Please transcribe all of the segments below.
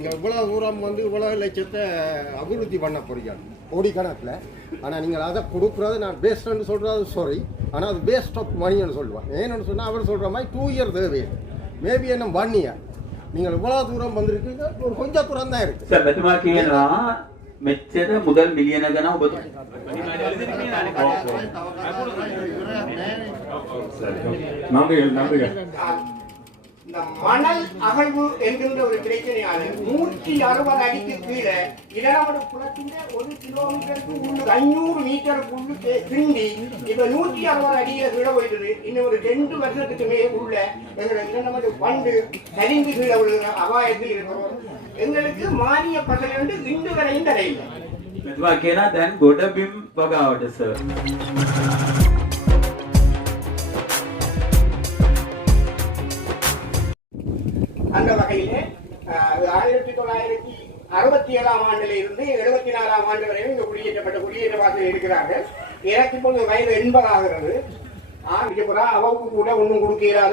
நீங்கள் இவ்வளோ தூரம் வந்து இவ்வளோ லட்சத்தை அபிவிருத்தி பண்ண போறீங்க கோடிக்கணக்கில். ஆனால் நீங்கள் அதை கொடுக்குறது நான் பேஸ்ட்னு சொல்கிறது சாரி, ஆனால் அது வேஸ்ட் ஆஃப் மணின்னு சொல்லுவேன். ஏன்னு சொன்னால் அவர் சொல்கிற மாதிரி 2 இயர் தேவை, மேபி என்ன 1 இயர். நீங்கள் இவ்வளோ தூரம் வந்திருக்கீங்க, ஒரு கொஞ்சம் தூரம் தான் இருக்குது சார். මෙතුමා කියනවා මෙච්චර මුදල් මිලියන ගණන් ඔබ இந்த மணல் அகழ்வு என்கின்ற ஒரு பிரச்சனையான 160 அடிக்கு கீழே இளவட குளத்தின் 1 கிலோமீட்டருக்கு உள்ள 500 மீட்டருக்குள்ள கிண்டி இப்ப 160 அடியில கீழே போயிடுது. இன்னும் ஒரு 2 வருஷத்துக்கு மேல் உள்ள எங்களுடைய பண்டு சரிந்து கீழே விழுகிற அபாயத்தில் இருக்கிறோம். எங்களுக்கு மானிய பசங்க வந்து இன்று வரையும் தரையில்லை. මෙතුමා කියනවා දැන් ගොඩබිම් වගාවට සර්. அந்த வகையிலே 1967ஆம் ஆண்டில் இருந்து 74ஆம் ஆண்டு வரையும் இங்கு குடியேற்றப்பட்ட குடியேற்றவாசிகள் இருக்கிறார்கள். எனக்கு இப்போது வயது 80 ஆகிறது. அவருக்கு கூட ஒன்றும் கொடுக்க இயலாத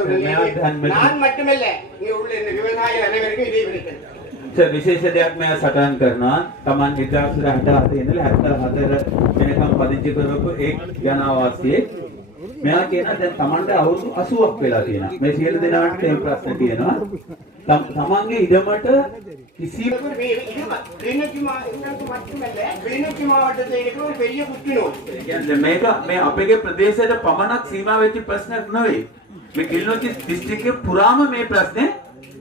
நான் மட்டுமல்ல, இங்க உள்ள இந்த விவசாய அனைவருக்கும் இதே பிரச்சனை. විශේෂ දෙයක් මෙයා සටහන් කරනවා. Taman 1967 ඉඳලා 74 වෙනකම් පදිංචි කරපු එක් ජනවාසියෙක්. මෙයා කියනවා දැන් Tamanට අවුරුදු 80ක් වෙලා තියෙනවා. මේ සියලු දෙනාට මේ ප්‍රශ්න තියෙනවා. Tamanගේ ඉඩමට කිසි கிளிநொச்சி மாவட்டத்தில் இருக்கிற ஒரு பெரிய புற்றுநோய். මේක මේ අපගේ ප්‍රදේශයට පමණක් සීමා වෙච්ච ප්‍රශ්නයක් නෙවෙයි. මේ කිලිනොච්චි දිස්ත්‍රික්කයේ පුරාම මේ ප්‍රශ්නේ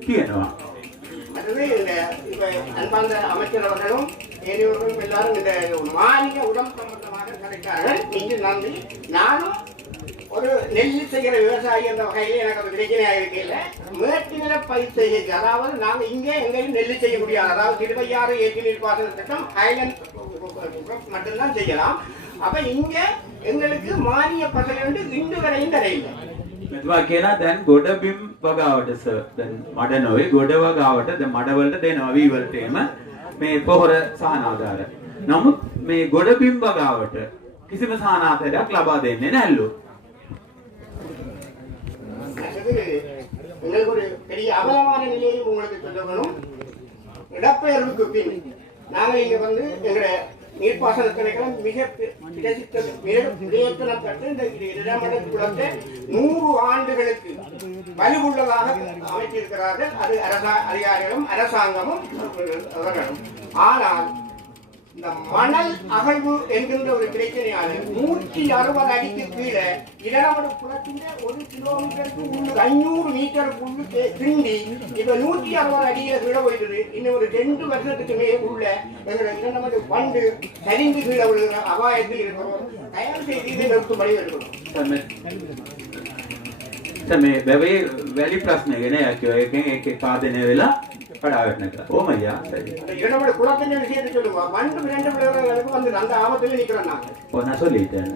තියෙනවා. அன்பார்ந்த அமைச்சர் அவர்களும் ஏனையோர்களும் எல்லாரும் இந்த மானிய உடம்பு சம்பந்தமாக கிடைத்தார்கள். இன்று நன்றி. நானும் ஒரு நெல் செய்கிற விவசாயி என்ற வகையில் எனக்கு அது பிரச்சனையாக இருக்கையில் மேட்டு நில பயிர் செய்ய, அதாவது நாங்கள் இங்கே எங்கேயும் நெல் செய்ய முடியாது. அதாவது திருவையாறு ஏற்றி நீர் பாசன திட்டம் ஹைலண்ட் மட்டும்தான் செய்யலாம். அப்ப இங்க எங்களுக்கு மானிய பசங்க வந்து இன்று வரையும் தரையில்லை. මෙතුමා කියනවා දැන් ගොඩබිම් වගාවට සර්. දැන් මඩ නොවේ ගොඩ වගාවට දැන් මඩ වලට දෙනවා වී වලට එම මේ පොහොර සහනාධාර. නමුත් මේ ගොඩබිම් වගාවට කිසිම සහනාධාරයක් ලබා දෙන්නේ නැල්ලු. எங்களுக்கு ஒரு பெரிய அவலமான நிலையை உங்களுக்கு சொல்லணும். இடப்பெயர்வுக்கு பின் நாங்கள் இங்க வந்து எங்களுடைய நீர்ப்பாசன திணைக்களம் மிக பிரயத்தனம் பெற்று இந்த இடமட குளத்தை 100 ஆண்டுகளுக்கு வலுவுள்ளதாக அமைத்திருக்கிறார்கள். அது அதிகாரிகளும் அரசாங்கமும் அவர்களும். ஆனால் இந்த மணல் அகழ்வு என்கின்ற ஒரு பிரச்சனையான 160 அடிக்கு கீழே இளவட குளத்தின் 1 கிலோமீட்டருக்கு உள்ள 500 மீட்டருக்குள்ள கிண்டி இப்ப 160 அடியில கீழே போயிடுது. இன்னும் ஒரு 2 வருஷத்துக்கு மேல் உள்ள எங்களுடைய பண்டு சரிந்து கீழே விழுகிற அபாயத்தில் இருக்கிறோம். தயவு செய்து இதை நிறுத்தும்படி எடுக்கணும். මේ වැවේ වැලි ප්‍රශ්න ගැන එකෙන් එක පාදනය වෙලා පඩාවටන කරා. ඕමయ్యా சரி. என்னோட குளத்தின் விஷயத்தை சொல்லுவா. மண்டு 2 பிள்ளைகளுக்கு வந்து அந்த ஆபத்துல நிக்கிறோம் நாங்க. நான் சொல்லிட்டேன்.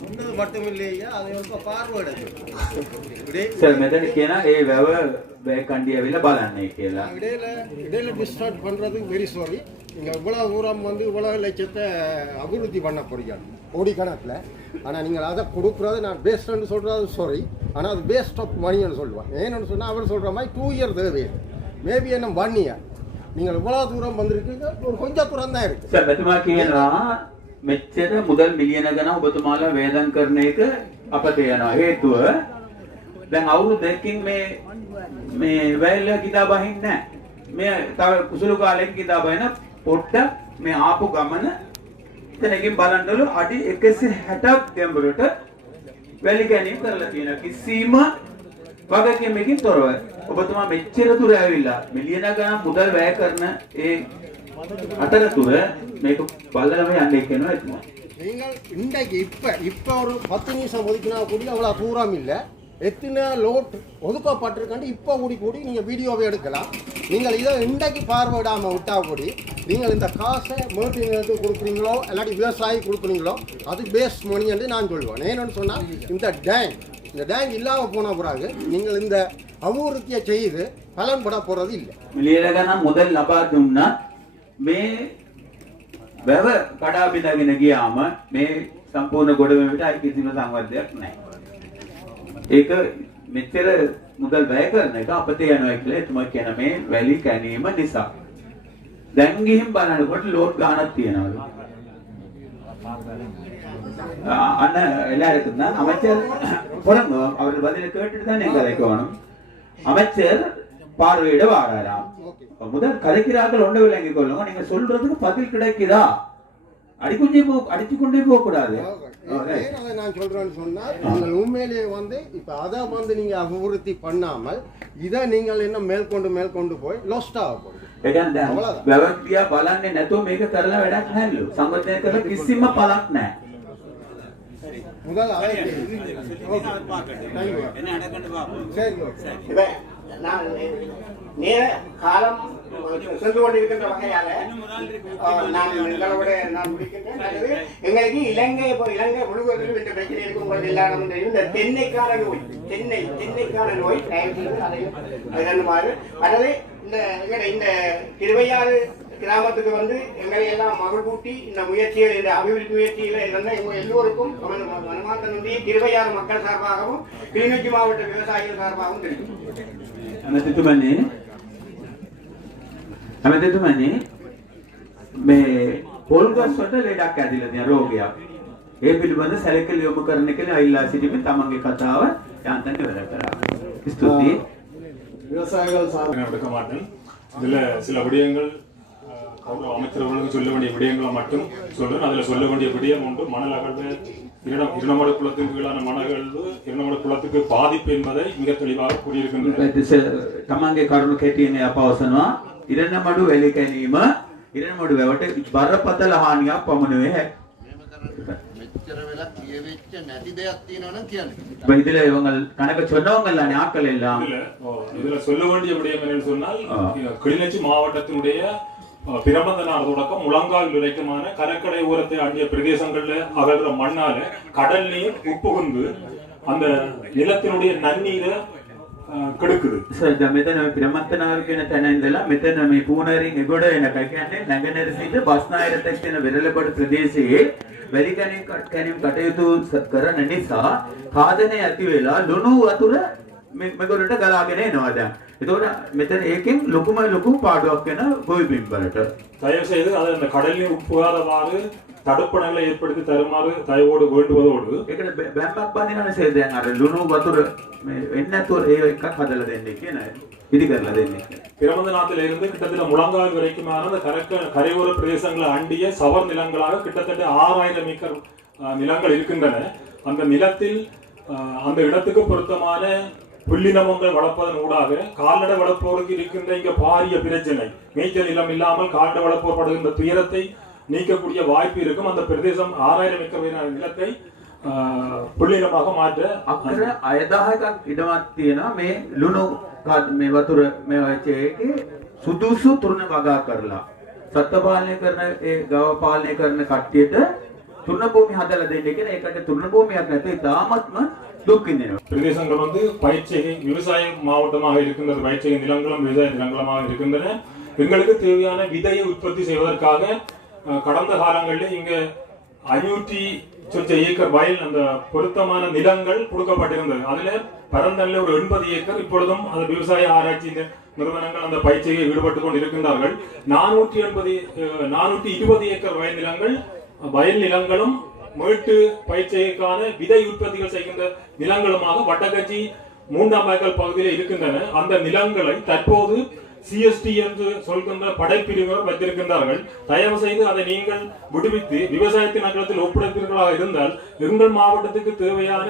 சொன்னது மட்டுமில்லையா, அதை ஒரு பார்வையிட சார் මෙතන කියනවා ඒ වැව වැය කණ්ඩිය ඇවිල්ලා බලන්නයි කියලා. இடையில டிஸ்டார்ட் பண்றதுக்கு வெரி சாரி. நீங்க இவ்வளவு தூரம் வந்து இவ்வளவு லட்சத்தை அபிவிருத்தி பண்ண போறீங்க கோடிக்கணக்கில். ஆனால் நீங்கள் அதை கொடுக்குறது நான் பேஸ்ட்னு சொல்கிறது சாரி, ஆனால் அது வேஸ்ட் ஆஃப் மணின்னு சொல்லுவேன். ஏன்னு சொன்னால் அவர் சொல்கிற மாதிரி 2 இயர் தேவை, மேபி என்ன 1 இயர். நீங்கள் இவ்வளோ தூரம் வந்திருக்கீங்க, ஒரு கொஞ்சம் தூரம் தான் இருக்குது. சார் මෙතුමා කියනවා මෙච්චර මුදල් මිලියන ගණන් ඔබතුමාලා වේදන් කරන එක අපත යනවා. හේතුව දැන් අවුරුදු දෙකකින් මේ වැල්ල කිතා බහින්නේ නැහැ. මේ තව කුසල කාලෙක කිතා බහින පොට්ට මේ ආපු ගමන එතනකින් බලන්නලු අඩි 160ක් ගැඹුරට වැලි ගැනීම කරලා තියෙනවා. කිසිම වගකීමකින් තොරව. ඔබතුමා මෙච්චර දුර ඇවිල්ලා මිලියන ගණන් මුදල් වැය කරන ඒ අතරතුර මේක බලලම යන්නේ කියනවා එතුමා. நீங்கள் இன்றைக்கு இப்போ ஒரு 10 நிமிஷம் ஒதுக்கினா கூட அவ்வளோ தூரம் இல்லை. எத்தனை லோட் ஒதுக்கப்பட்டிருக்காண்டு இப்போ கூடி நீங்கள் வீடியோவை எடுக்கலாம். நீங்கள் இதை இன்றைக்கு பார்வையிடாமல் விட்டால் கூடி நீங்கள் இந்த காசை மேட்டினத்துக்கு கொடுக்குறீங்களோ இல்லாட்டி விவசாயி கொடுக்குறீங்களோ அது பேஸ்ட் மணி என்று நான் சொல்லுவேன். ஏன்னு சொன்னால் இந்த டேங்க் இல்லாமல் போன பிறகு நீங்கள் இந்த அபிவிருத்தியை செய்து பலன் பட போகிறது இல்லை. මිලියන ගණන් මුදල් ලබා දුන්නා මේ වැව කඩා බිඳගෙන ගියාම මේ සම්පූර්ණ ගොඩබිමට අයි කිසිම සංවර්ධනයක් නැහැ. ඒක මෙච්චර මුදල් වැය කරන එක අපතේ යනවා කියලා එතුමා කියන මේ වැලි කැණීම නිසා. දැන් ගිහින් බලනකොට ලෝඩ් ගානක් තියෙනවා. அண்ணா எல்லாருக்கும் தான் அமைச்சர் புறங்க அவர் பதில கேட்டுட்டு தான் நீங்க கதைக்கணும். அமைச்சர் பார்வையிட வாராராம். முதல் கதைக்கிறார்கள் ஒன்று விளங்கிக் கொள்ளுங்க. நீங்க சொல்றதுக்கு பதில் கிடைக்குதா? அடிச்சு கொண்டே போக கூடாது. நான் சொல்றேன்னு சொன்னால் நீங்கள் உண்மையிலேயே வந்து இப்ப அதை வந்து நீங்க அபிவிருத்தி பண்ணாமல் இதை நீங்கள் இன்னும் மேற்கொண்டு போய் லொஸ்ட் ஆக போகுது. වැවැක්තියා බලන්නේ නැතුව මේක කරලා වැඩක් නැහැලු. සංවර්ධනය කරලා කිසිම පළක් නැහැ. முதல் நான் நேர காலம் சென்று கொண்டிருக்கின்ற வகையால நான் எங்களோட நான் முடிக்கின்றேன். அல்லது எங்களுக்கு இலங்கை முழுவதிலும் இந்த பிரச்சனை இருக்கும் உங்களுக்கு எல்லாரும் தெரியும். இந்த தென்னைக்கான நோய் தயவுமாறு அல்லது இந்த திருவையாறு கிராமத்துக்கு வந்து எங்களை எல்லாம் மகள் கூட்டி இந்த முயற்சிகள் இந்த அபிவிருத்தி முயற்சிகளை இருந்த எல்லோருக்கும் மனமார்ந்த நன்றியை திருவையாறு மக்கள் சார்பாகவும் கிளிநொச்சி மாவட்ட விவசாயிகள் சார்பாகவும் தெரிவிக்கும். හැමදෙතුමනි මේ පොල්ගස් වලට ලෙඩක් ඇදිලා තියෙන රෝගයක්. ඒ පිළිබඳ සැලකිලි යොමු කරන්න කියලා අයිලා සිටිමින් තමන්ගේ කතාව යාන්තම් ඉවර කරා. ස්තුතියි. விவசாயிகள் சார்பாக எடுக்க மாட்டேன். இதுல சில விடயங்கள் அமைச்சர்களுக்கு சொல்ல வேண்டிய விடயங்களை மட்டும் சொல்றேன். அதுல சொல்ல வேண்டிய விடயம் ஒன்று மணல் அகழ்வு இரண்டமடு குளத்தின் கீழான மணல்கள் இரண்டமடு குளத்துக்கு பாதிப்பு என்பதை மிக தெளிவாக கூறியிருக்கின்றனர். තමන්ගේ කරුණු කෙටියෙන් අපවසනවා. ඉරණමඩු වැලි කැණීම ඉරණමඩු වැවට බරපතල හානියක් පමුණුවේ හැ. මෙච්චර වෙලා කියවෙච්ච නැති දෙයක් තියෙනවා නම් කියන්න. இதுல இவங்க கணக்கு சொன்னவங்க ஆட்கள் எல்லாம் இதுல சொல்ல வேண்டிய விடயம் என்னன்னு சொன்னால் கிளிநொச்சி மாவட்டத்தினுடைய பிரபந்தனார் தொடக்கம் முழங்கால் வரைக்குமான கடற்கரை ஓரத்தை அண்டிய பிரதேசங்கள்ல அகழ்ற மண்ணால கடல் நீர் உட்புகுந்து அந்த நிலத்தினுடைய நன்னீரை கெடுக்குது. මෙතන ප්‍රමත්තනාර කියන තැන ඉඳලා මෙතන මේ පූනරින් එගොඩ එනක කියන්නේ නැගෙනහිර සිට බස්නාහිරට කියන වෙරළබඩ ප්‍රදේශයේ වැලි කැණීම් කටයුතු කරන නිසා කාදනය ඇති වෙලා ලුණු වතුර මෙගොඩට ගලාගෙන එනවා දැන්. ඒතකොට මෙතන ඒකෙන් ලොකු පාඩුවක් වෙන ගොවිබිම් වලට. தயவு செய்து அதை அந்த கடல் நீர் உட்புகாதவாறு தடுப்பணைகளை ஏற்படுத்தி தருமாறு தயவோடு வேண்டுவதோடு ඒකට බැම්මක් බඳිනවනේ සේ දැන් අර ලුණු වතුර මේ එන්නතෝ ඒ එකක් හදලා දෙන්නේ කියන ඉදි කරලා දෙන්නේ. பிரபந்தநாத்தில் இருந்து கிட்டத்தட்ட முழங்கால் வரைக்குமான அந்த கரையோர பிரதேசங்களை அண்டிய சவர் நிலங்களாக கிட்டத்தட்ட 6000 ஏக்கர் நிலங்கள் இருக்கின்றன. அந்த நிலத்தில் அந்த இடத்துக்கு பொருத்தமான புள்ளினமங்கள் வளர்ப்பதன் ஊடாக கால்நடை வளர்ப்போருக்கு இருக்கின்ற இங்க பாரிய பிரச்சனை மேய்ச்சல் நிலம் இல்லாமல் கால்நடை வளர்ப்போர் படுகின்ற துயரத்தை நீக்கக்கூடிய வாய்ப்பு இருக்கும். அந்த பிரதேசம் 6000 ஏக்கர் நிலத்தை புள்ளினமாக மாற்ற අක්කර 6000ක් ඉඩමක් තියෙනවා මේ ලුණු මේ වතුර මේ වචේකේ සුදුසු තුරුණ වගා කරලා සත්ත්ව පාලනය කරන ඒ ගව පාලනය කරන කට්ටියට තුරුණ භූමි හදලා දෙන්න කියන ඒකට තුරුණ භූමියක් නැත්නම් ඉතාමත්ම දුක් විඳිනවා. பிரதேசங்கள் வந்து பயிற்சிகை விவசாய மாவட்டமாக இருக்கின்றது. பயிற்சிகை நிலங்களும் விவசாய நிலங்களுமாக இருக்கின்றன. எங்களுக்கு தேவையான விதையை உற்பத்தி செய்வதற்காக கடந்த காலங்களில் இங்க 500 ஏக்கர் வயல் அந்த பொருத்தமான நிலங்கள் கொடுக்கப்பட்டிருந்தது. அதுல பரந்தல்ல ஒரு 80 ஏக்கர் இப்பொழுதும் அந்த விவசாய ஆராய்ச்சி நிறுவனங்கள் அந்த பயிற்சியை ஈடுபட்டுக் கொண்டிருக்கின்றார்கள். 420 ஏக்கர் வயல் நிலங்களும் மீட்டு பயிற்சிக்கான விதை உற்பத்திகள் செய்கின்ற நிலங்களுமாக வட்டக்கச்சி 3ஆம் வாய்க்கால் பகுதியில் இருக்கின்றன. அந்த நிலங்களை தற்போது CST என்று சொல்கின்ற படைப்பிரிவினர் வைத்திருக்கின்றார்கள். தயவு செய்து அதை நீங்கள் விடுவித்து விவசாயத்தின் அகலத்தில் ஒப்படைப்பீர்களாக இருந்தால் எங்கள் மாவட்டத்துக்கு தேவையான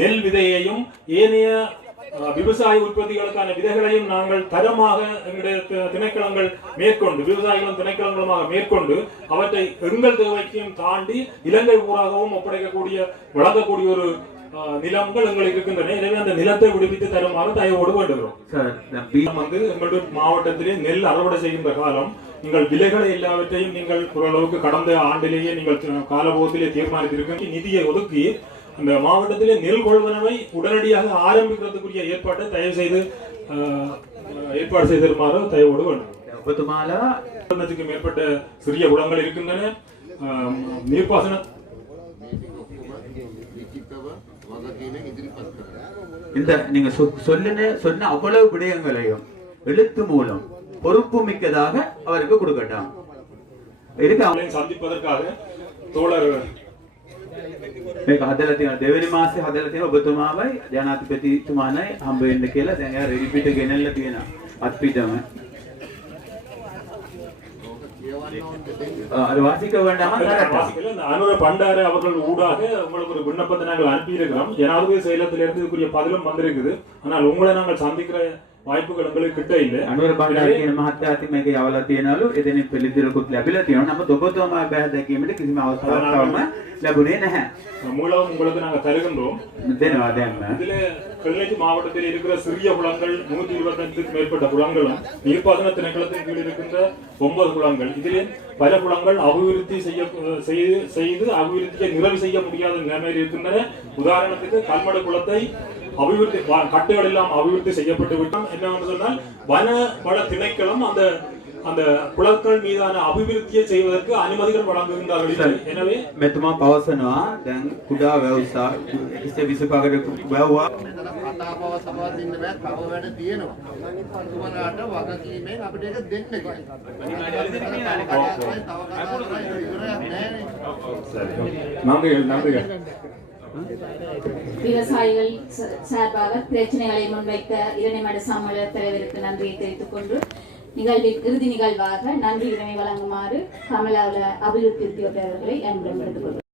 நெல் விதையையும் ஏனைய விவசாய உற்பத்திகளுக்கான விதைகளையும் நாங்கள் தரமாக எங்களுடைய திணைக்களங்கள் மேற்கொண்டு விவசாயிகளும் திணைக்களங்களுமாக மேற்கொண்டு அவற்றை எங்கள் தேவைக்கும் தாண்டி இலங்கை ஊராகவும் வழங்கக்கூடிய ஒரு நிலங்கள் எங்களுக்கு இருக்கின்றன. எனவே அந்த நிலத்தை விடுவித்து தருமாறு தயவோடு வேண்டுகிறோம். வந்து எங்களுடைய மாவட்டத்திலே நெல் அறுவடை செய்கின்ற காலம் நீங்கள் விலைகளை எல்லாவற்றையும் நீங்கள் ஓரளவுக்கு கடந்த ஆண்டிலேயே நீங்கள் காலபோகத்திலே தீர்மானித்திருக்க நிதியை ஒதுக்கி அந்த மாவட்டத்திலே நெல் கொள்வனவை உடனடியாக ஆரம்பிக்கிறதுக்குரிய ஏற்பாட்டை தயவு செய்து ஏற்பாடு செய்திருமாறு தயவோடு வேண்டும். மேற்பட்ட சிறிய குளங்கள் இருக்கின்றன. நீர்ப்பாசன இந்த நீங்க சொன்ன அவ்வளவு விடயங்களையும் எழுத்து மூலம் பொறுப்பு மிக்கதாக அவருக்கு கொடுக்கட்டும். இதுக்கு அவங்களை சந்திப்பதற்காக தோழர் මේක හදලා තියෙනවා දෙවෙනි මාසේ හදලා තියෙනවා ඔබතුමාවයි ජනාධිපතිතුමාණයි හම්බ වෙන්න කියලා දැන් එයා රිපීට් ගෙනල්ලා තියෙනවා අත්පිටම அது வாசிக்க வேண்டாமா அனுர பண்டார அவர்கள் ஊடாக உங்களுக்கு ஒரு விண்ணப்பத்தை நாங்கள் அனுப்பியிருக்கிறோம். ஜனாதிபதி செயலகத்திலிருந்து இதுக்குரிய பதிலும் வந்திருக்குது. ஆனால் உங்களை நாங்கள் சந்திக்கிற வாய்ப்புகள் உங்களுக்கு கிட்ட இல்லை. අනුර බණ්ඩාර කියන මහත්තයා අතින් මේක යවලා තියෙනවලු. එදින පිළිතුරකුත් ලැබිලා තියෙනවා. නමුත් ඔබතුමා බෑ දැකීමට කිසිම අවස්ථාවක් ලැබුණේ නැහැ. மூலம் உங்களுக்கு நாங்கள் தருகின்றோம். දෙනවා දැන්. இதுல கிளிநொச்சி மாவட்டத்தில் இருக்கிற சிறிய குளங்கள் 125க்கும் மேற்பட்ட குளங்களும் நீர்ப்பாசன திணைக்களத்தின் கீழ் இருக்கின்ற 9 குளங்கள். இதிலே பல குளங்கள் அபிவிருத்தி செய்து அபிவிருத்தியை நிறைவு செய்ய முடியாத நிலைமையில் இருக்கின்றன. உதாரணத்துக்கு கல்மடு குளத்தை அபிவிருத்தி கட்டுகள் எல்லாம் அபிவிருத்தி செய்யப்பட்டு விட்டோம். என்னவென்று சொன்னால் வன வள திணைக்களம் அந்த குளங்கள் மீதான அபிவிருத்தியை செய்வதற்கு அனுமதிகள் வழங்குகின்றார்கள். எனவே මෙතුමා පවසනවා දැන් කුඩා වැව්සා 125කට වැව්වා කතාබව සමාදින්න බෑ තව වැඩ තියෙනවා. තුමලාට වගකීමෙන් අපිට ඒක දෙන්න நன்றிகள். விவசாயிகள் சார்பாக பிரச்சனைகளை முன்வைத்த இரணைமட சம்மேளன தலைவருக்கு நன்றியை தெரிவித்துக் கொண்டு நிகழ்வின் இறுதி நிகழ்வாக நன்றி உரிமை வழங்குமாறு கமலாவுல அபிவிருத்தி உத்தியோகத்தவர்களை அன்புடன் கேட்டுக்கொள்கிறேன்.